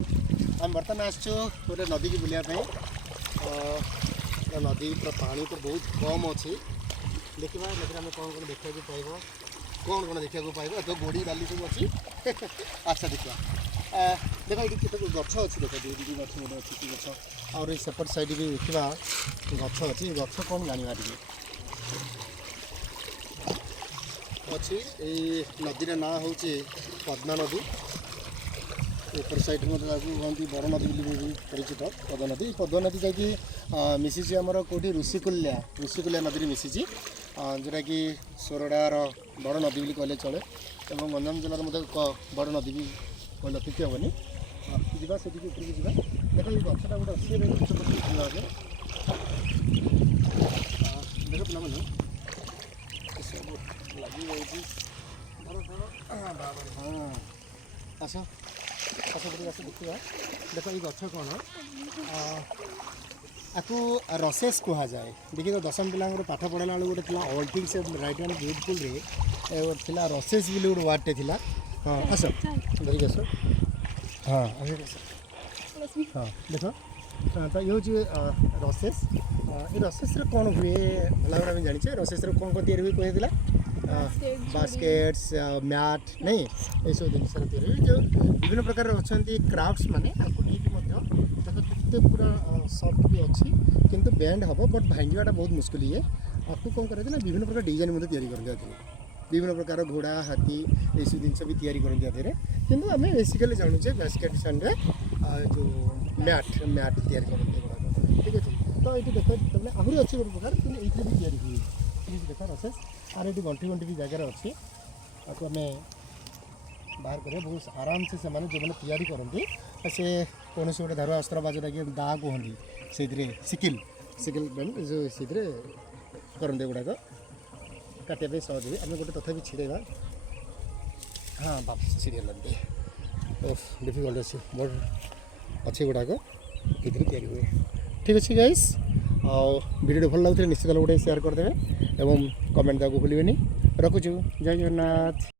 आम बर्तमान आसचु गोटे नदी की बुलाया नदी पानी तो बहुत कम अच्छी देखा नदी आम कौन कौन देखा पाइब कौन कौन देखा पाइब तो गोड़ी बाली सब अच्छी अच्छा देखा देख ये केत गछ अच्छी देख दुई गछ गोटे अच्छी गछ और सेपट साइड भी देखा गछ अच्छी गछ कौन जाना टे अच्छी नदी ना हूँ पद्मा नदी ऊपर साइड कहती बड़ नदी भी परिचित पद्मा नदी जाकि मिसी आमर कौटी ऋषिकुल्या नदी मिसी जोटा कि सोरडार बड़ नदी भी कहले चले और गंजाम जिलार मतलब बड़ नदी भी कहले अत्युक्ति हेनी जा से उपरको जा देख ये गछटा गोटे अच्छे गछ देख पे सब लगी रही हाँ आस आस देखा देख ये गछ कौन आपको रसेस कह जाए देखिए तो दशम पिला पाठ पढ़ाला बेलू गोटे ऑल्टिंग से राइट हैंड ब्यूटीफुल रे रसेस भी गोटे वार्डटे थी हाँ आस धरिक आस हाँ हाँ देख तो ये हूँ रसेस ये रसेस कौन हुए भला आम जाने रसेस कौन कौन या कहला बास्केट्स मैट नहीं ये सब जिन जो विभिन्न प्रकार अच्छा क्राफ्ट्स माने आपको नहीं देखते पूरा सफ्ट भी अच्छी किंतु बैंड हम बट भांगाटा बहुत मुस्किल है आपको कौन करते ना विभिन्न प्रकार डिजाइन तैयारी कर विभिन्न प्रकार घोड़ा हाथी ये सब जिन भी तैयारी करते किंतु आम बेसिकली जानूचे बास्केट साइड जो मैट तैयारी करते ठीक है तो ये देख आहरी अच्छी गोटे प्रकार कि ये भी तैयारी हुए देखा रसेस आर ये गंठी गंठी भी जगार अच्छी आपको आम बाहर करें बहुत आराम से जो मैंने तैयारी करती से कौन गोटे धारुआ अस्त्र बा जोटा कि दा कहती से सिकिल बैंड जो से करते गुड़ाक काटापी सहज हुए आम गोटे तथा छिड़ेगा हाँ बाप छिड़ी लगे डिफिकल्ट अच्छे बट अच्छे गुड़ाक ये तैयारी हुए ठीक अच्छे गाइस वीडियो भल लगे निश्चित गोटे शेयर करदे और कमेंट देवाक भूलें रखुचु जय जगन्नाथ।